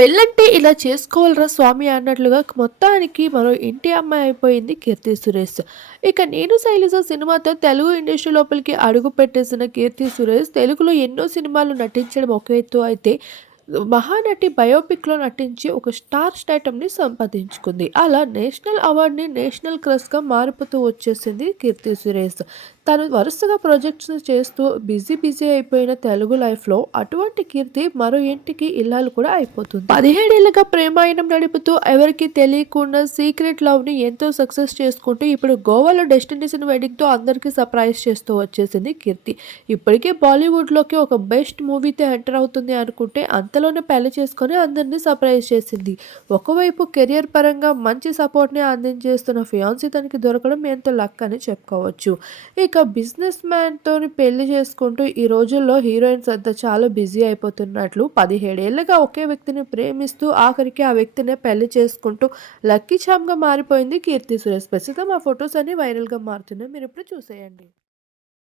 పెళ్ళంటే ఇలా చేసుకోవాలరా స్వామి అన్నట్లుగా మొత్తానికి మరో ఇంటి అమ్మాయి అయిపోయింది కీర్తి సురేష్. ఇక నేను శైలజ సినిమాతో తెలుగు ఇండస్ట్రీ లోపలికి అడుగు పెట్టేసిన కీర్తి సురేష్ తెలుగులో ఎన్నో సినిమాలు నటించడం ఒక ఎత్తు అయితే మహానటి బయోపిక్లో నటించి ఒక స్టార్ స్టేటమ్ని సంపాదించుకుంది. అలా నేషనల్ అవార్డ్ని నేషనల్ క్రస్గా మారిపోతూ వచ్చేసింది కీర్తి సురేష్. తను వరుసగా ప్రాజెక్ట్స్ చేస్తూ బిజీ బిజీ అయిపోయిన తెలుగు లైఫ్లో అటువంటి కీర్తి మరో ఇంటికి ఇల్లాలు కూడా అయిపోతుంది. పదిహేడేళ్ళుగా ప్రేమాయణం నడుపుతూ ఎవరికి తెలియకుండా సీక్రెట్ లవ్ని ఎంతో సక్సెస్ చేసుకుంటూ ఇప్పుడు గోవాలో డెస్టినేషన్ వెడ్డింగ్తో అందరికీ సర్ప్రైజ్ చేస్తూ వచ్చేసింది కీర్తి. ఇప్పటికే బాలీవుడ్లోకి ఒక బెస్ట్ మూవీతో ఎంటర్ అవుతుంది అనుకుంటే అంతలోనే పెళ్ళి చేసుకొని అందరినీ సర్ప్రైజ్ చేసింది. ఒకవైపు కెరియర్ పరంగా మంచి సపోర్ట్ని అందించేస్తున్న ఫియాన్సీ తనకి దొరకడం ఎంతో లక్ అని చెప్పుకోవచ్చు. ఇక బిజినెస్ మ్యాన్తో పెళ్ళి చేసుకుంటూ ఈ రోజుల్లో హీరోయిన్స్ అంతా చాలా బిజీ అయిపోతున్నట్లు పదిహేడేళ్ళుగా ఒకే వ్యక్తిని ప్రేమిస్తూ ఆఖరికి ఆ వ్యక్తినే పెళ్ళి చేసుకుంటూ లక్కీ ఛామ్గా మారిపోయింది కీర్తి సురేష్. ప్రస్తుతం ఆ ఫొటోస్ అన్ని వైరల్గా మారుతున్నాయి. మీరు ఇప్పుడు చూసేయండి.